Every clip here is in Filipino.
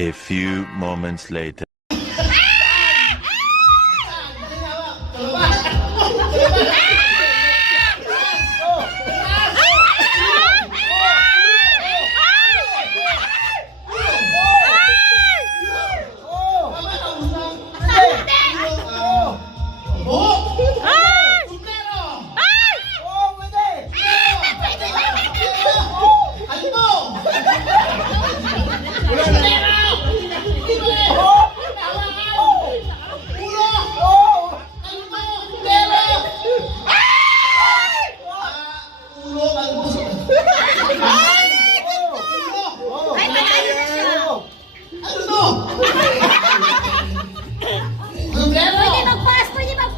A few moments later.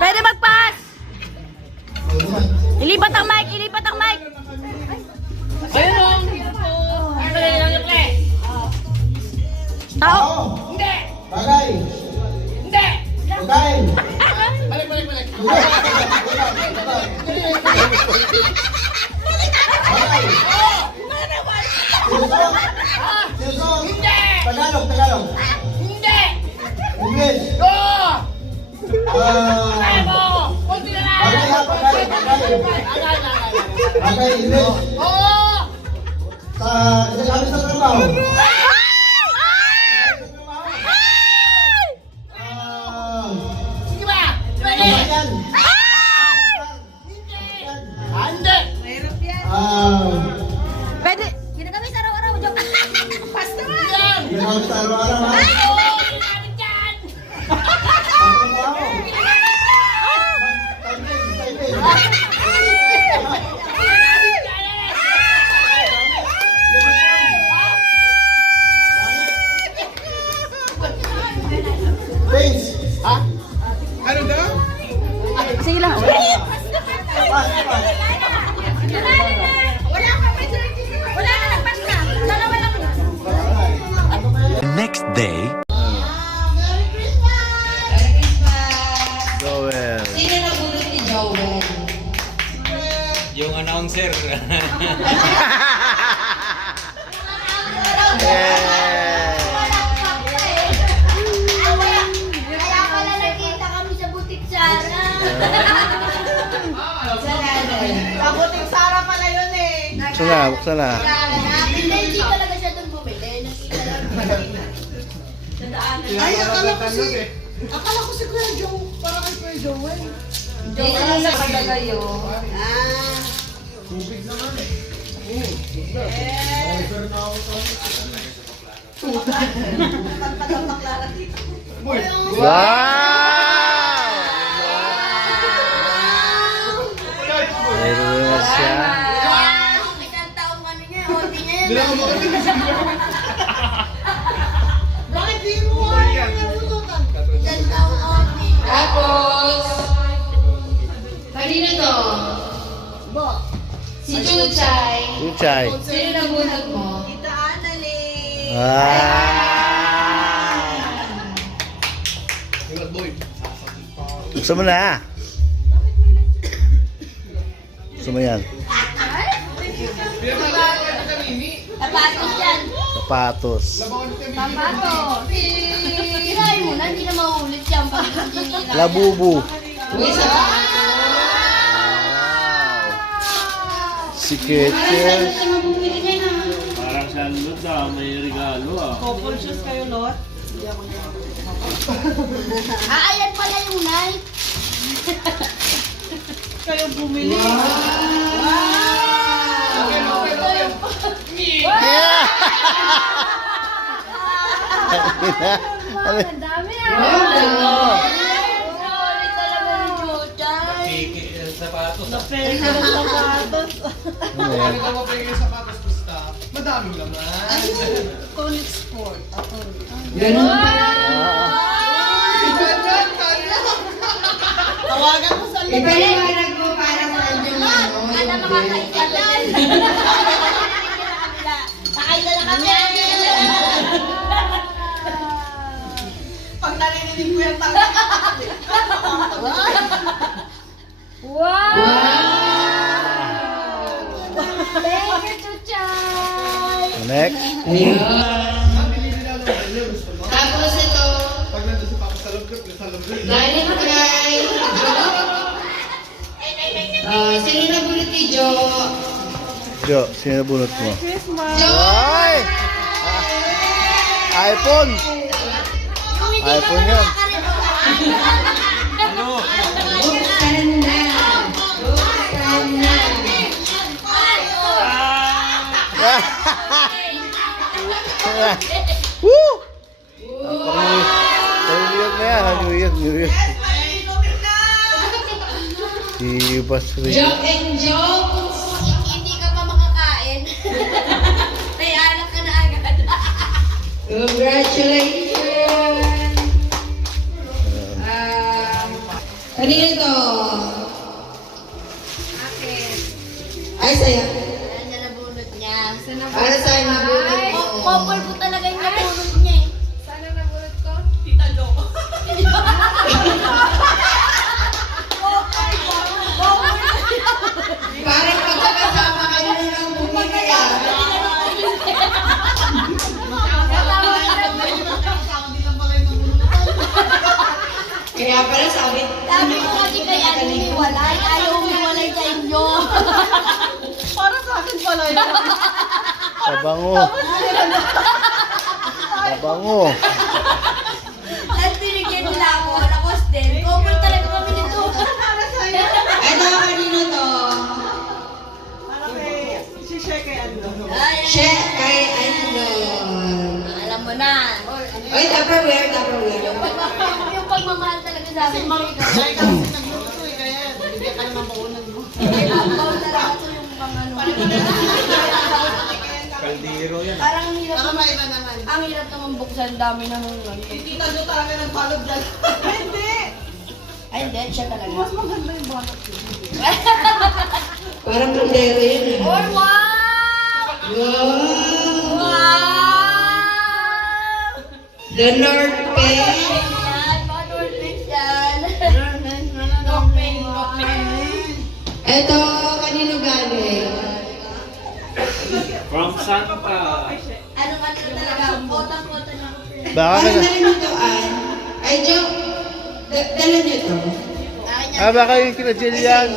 Pwede mag-pass! Ilipat ang mic! Ilipat ang mic! Ayun o! Ano na lang yung play? Tao! Hindi! Bagay! Hindi! Bagay! Balik, balik, balik! Bagay! Sinusok! Sinusok! Hindi! Tagalog! Tagalog! Hindi! English! Go! Ah, Kaya mo! Kunti na lang! Bagay ha! Bagay! Bagay! Agay, agay! Bagay! English! Oo! Sabi sa trabaho! Sige ba? Pwede! Kabayan! Hindi! Pwede! Ginagamit sa araw-araw, joke! Basta nga! Yan! Ginagawa sa araw-araw ha! Oo! Ginamit yan! Sa trabaho! Typing! Typing! Things! Ha? Sige lang. Pass! Pass! Wala ka pa, sir. Wala na, nagpas na. Dalawa lang yun. The next day. Joel. Sino nabulot ni Joel? Yung announcer. Kaya pala nakita kami sa butik Sara. Kabuting Sara pala yun eh. Buksan na! Buksan na! Hindi talaga siya doon bumili. Nakita lang sa daanan. Ay, akala ko si Kuya Joe. Para kay Kuya Joel. Joel lang sa kadalayo. Mayroon na siya. Isang taong ano niya, hindi niya yan. Bakit di mo nalututan? Isang taong OT. Tapos, kanina to? Bo. Si Chuchay. Chuchay. Sino nabunod mo? Kita Annalyn. Buksan mo na! Buksan mo yan. Tapatos yan. Sapatos. Tapatos. Kirain mo na, hindi na maulit yan. Pag hindi nila. Labubu. Isa pa. Secret Marami sa mabubili niya na. Parang sa lulod may regalo ah. Couple shoes kayo, Lot. Ayan pala yung knife. Kayo bumili. Ang dami ah. Sorry talaga ni Chuchay. Sapatos ah. Pwede ka ng sapatos. Madaming laman. Tonic Sport. Ganun Tawagan ko sa Ipaliwanag mo para sa yung ano. Ano makakailan? Nakailan na kami. Pag narinig ko yung tawag. Wow! Thank you, Chuchay! Next. Galing kay sino na bunot ni Jo? Jo, sino bunot mo? Jo! Ay! iPhone! iPhone yan. Buksan na! Buksan na! Woo! New Year na yan, New Year, New Year. Si Basri. Joke and jokes! Hindi ka pa makakain. May anak ka na agad. Congratulations! Kanina to? Ay, sa'yo. Ayan na nabunot niya. Para sa'yo nabunot mo. Couple po talaga yung nabunot niya eh. Sana nabulot ko? Tita Jo. Parang pagkakasama kayo ng bumili Kaya pala sabi Sabi ko kasi kaya humiwalay. Ayaw humiwalay sa inyo. Para sa akin pala yun. Pabango. Pabango. Tapos binigyan nila ako. Nakos din. Couple talaga kami nito. Para sa'yo. Ano kanino to? Para kay, si Shea kay ano. Ay, Share kay ano? alam mo na. Oy, Tupperware, Tupperware. Yung pagmamahal talaga sa amin. Dahil kasi nagluto eh, kaya bigyan ka naman paunan mo. Bawal talaga to yung pang ano. Kaldero yan. Parang ang hirap. Baka may iba naman. Ang hirap naman buksan. Dami na nung ano. Hindi tayo talaga nagbalog dyan. Hindi. Ay, hindi. Siya talaga. Mas maganda yung balot ko. Parang kaldero yun eh. Oh, wow! Wow! Wow! The North Face. Yan, mga Nordics yan. Nokpeng, nokpeng. Eto, kanino galing? From Santa. Anong ano talaga? Kota-kota na. Baka Parang na. nalimutuan. Ay, Jo, dala niyo to. Baka yung kina Jill yan.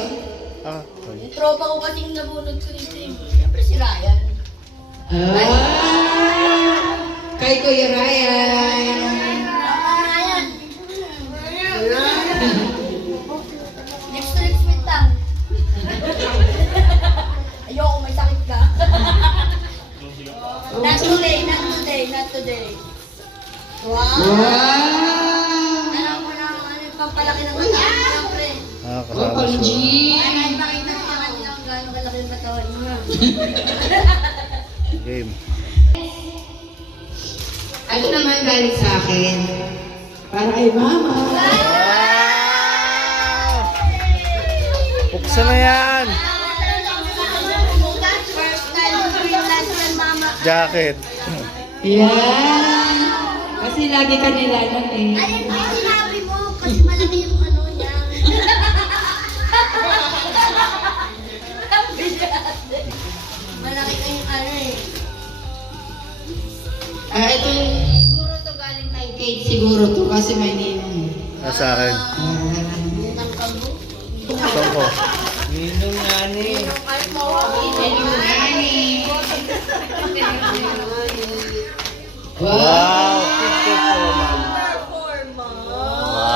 Ah, Yung tropa ko kasing nabunod ko dito eh. Siyempre si Ryan. Kay Kuya Ryan. Ryan. Lips to lips with tongue. Ayoko, may sakit ka. Not today, not today, not today. Wow! Wow! Alam mo na ano yung pampalaki ng mata. Siyempre. kasama OMG! siya. Ay, makita mo naman nila kung gaano kalaki yung katawan mo. Game. Ano naman galing sa akin? Para kay Mama. Wow! Buksan na yan. First time, last time, mama. Jacket. Yan! Kasi lagi ka nilalang eh. Ayun ba sinabi mo? Kasi malaki yung ano niya. Malaki kayong ano eh. Ito siguro to galing kay Kate siguro to kasi may ninong. Sa akin. Ng kambo. Buksan ko. Ninong nani. Wow! Wow! Wow!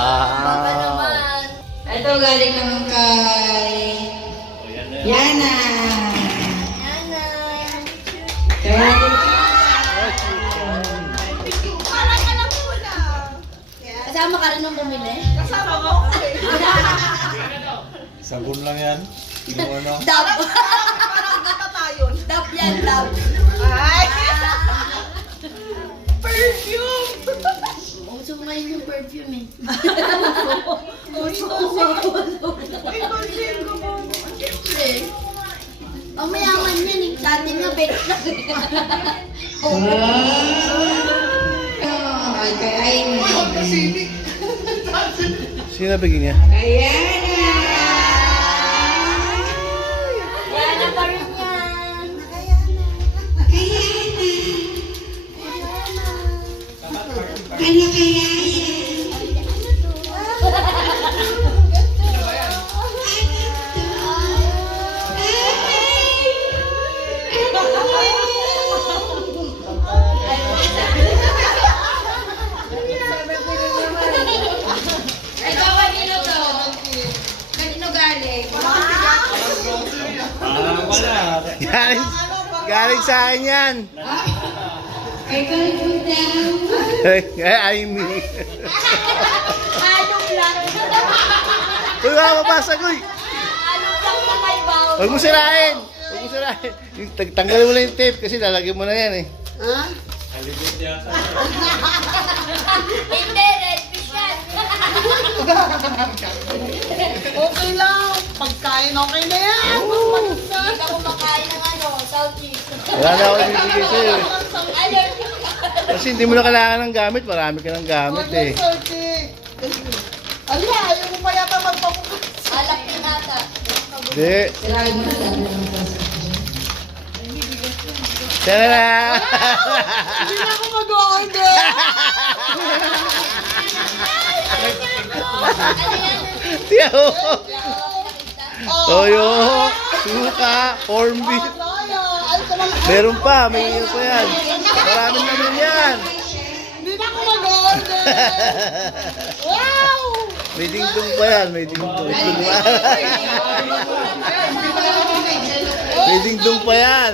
Naman. Ito galing naman kay Yana. Yana. Kaya Kasama ka rin nung bumili? Kasama mo. Sabon lang yan. Yung ano. Dab. Parang gata tayo. Dab yan, dab. Ay! Perfume! Uso mo ngayon yung perfume eh. Uy, consin ko po. Siyempre. Ang mayaman yan eh. Sa atin nga, bet na. Ay, kay Aimee. Sino bigyan niya? Kay Yana. Yana pa rin yan. Kay Yana. Kaya kay Yana. Galing, galing sa akin yan. Kay Kalimutan. Ay, me. Halong lang. Uy, mapapasag, uy. Halong lang na may bowl. Huwag mo sirain. Huwag mo sirain. Tanggalin mo lang yung tape kasi lalagyan mo na yan eh. Ha? Halibut yata. Hindi, red fish yan. Okay lang. Pagkain okay na yan. Hindi ka kumakain ng ano, Southeast. Wala na ako ibibigay sa'yo eh. Allergic. Kasi hindi mo na kailangan ng gamit. Marami ka ng gamit eh. Ala, ayaw mo pa yata magpapukot. Alak na nata. Hindi. Sirahin mo na lang. Tara! Hindi na ako mag-order. Tiyo! Toyo! Suka! Corn beef! Ay, kumang... Meron pa! May ano pa yan! Maraming naman yan! Hindi na ako mag-order. Wow! May dingdong pa yan! May dingdong! May dingdong pa yan!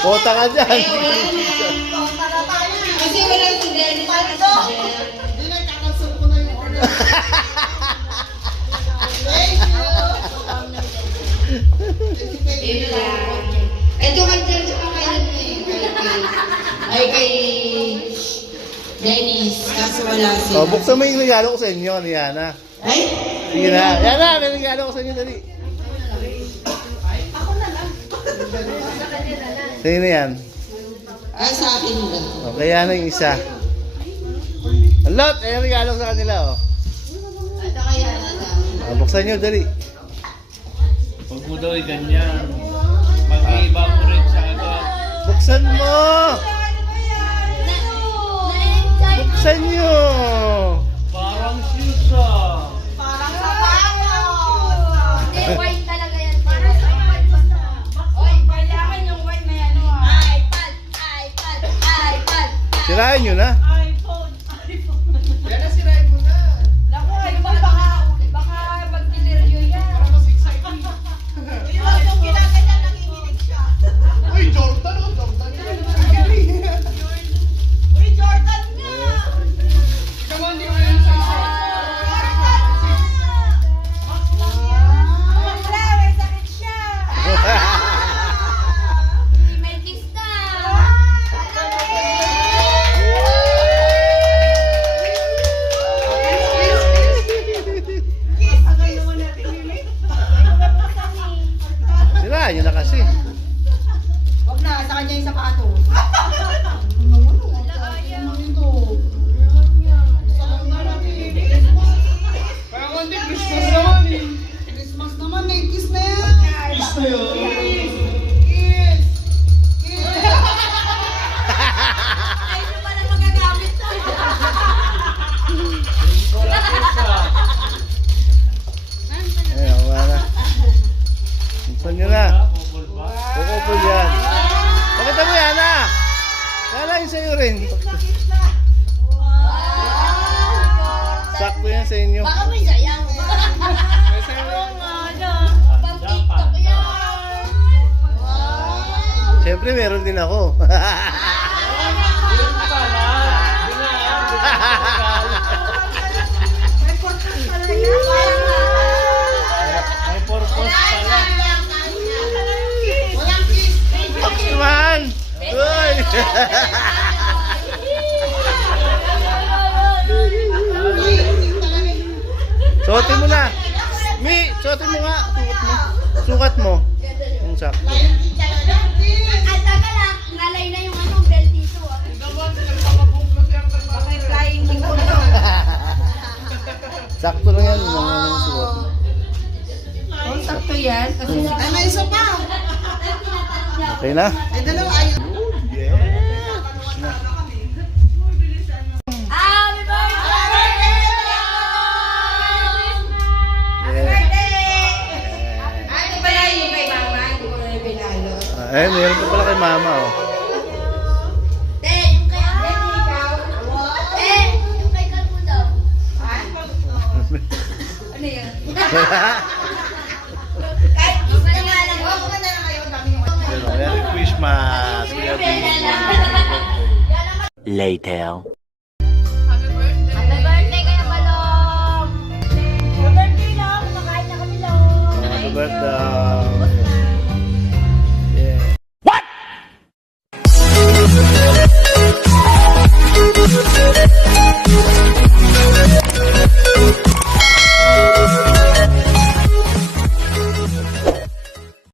Pota ka dyan! Kasi wala si Dennis at si Jel. Hindi na, kakancel ko na yung order. Thank you. Yun lang. Ito kay Jel, tsaka kay ano eh. Ay, kay Dennis. Kaso wala sila. O, buksan mo yung regalo ko sa inyo, ni Yana. Ay? Sige na. Yana, may regalo ko sa inyo, dali. Sino yan? Ah, sa akin lang. O, kaya na yung isa. Ang lot! Ay, regalo ko sa kanila, o. Ito kaya na lang. O, buksan nyo, dali. Huwag mo daw ganyan. Mag-evaporate siya agad. Buksan mo! Buksan nyo! Parang shoes ah. Parang sapatos. Hindi, wine talaga yan. Para sa iPad basta. Oy, kailangan yung wine may ano ah. iPad. Sirain nyo na. Yan na, sirain mo na. Naku, ay baka mag-deliryo yan. Para mas exciting. Yung kinakanya, nanginginig siya. Uy, Jordan, oh, Jordan. Uy, Jordan nga. Come on, di mo yan sa May sakit siya. May kiss na. Sirain nyo na kasi. Huwag na, sa kanya yung sapatos. Parang hindi, Christmas naman eh. Christmas naman eh, kiss na yan. Kiss na yun. Kiss. Kiss. Ay, ano pala magagamit to? Wala shoes ah. Ayun, wala na. Buksan nyo na. Bukol ba? Kukupol yan. Pakita mo yan, ha? Wala yun sa'yo rin. Sakto yan sa inyo. Baka may sayang. Pang TikTok yan. Siyempre, meron din ako. Yun pala. May purpose pala. Walang kiss. Box naman! Uy! Suotin mo na! Mi! Suotin mo nga! Sukat mo! Sukat mo! Yung sakto. Ay, taga lang. Nalay na yung ano, belt dito. ah. Bakit flying dito? Sakto lang yan. Yung mga suot. Oh, sakto yan. Kasi Ay, may isa pa. Okay na? Ay, dalawa. Ay, Happy Ay, ito pala yung kay Mama. Hindi ko na yung pinalo. Eh, meron pa pala kay mama, oh. Te, yung kaya. Hindi, ikaw. Kahit kiss na nga lang. Oh, kumanda na kayo. Ang dami yung Merry Christmas, Kuya Vince. Later. Happy birthday kayo, Balong! Happy birthday lang. Kumakain na kami lang. Happy birthday. Yeah.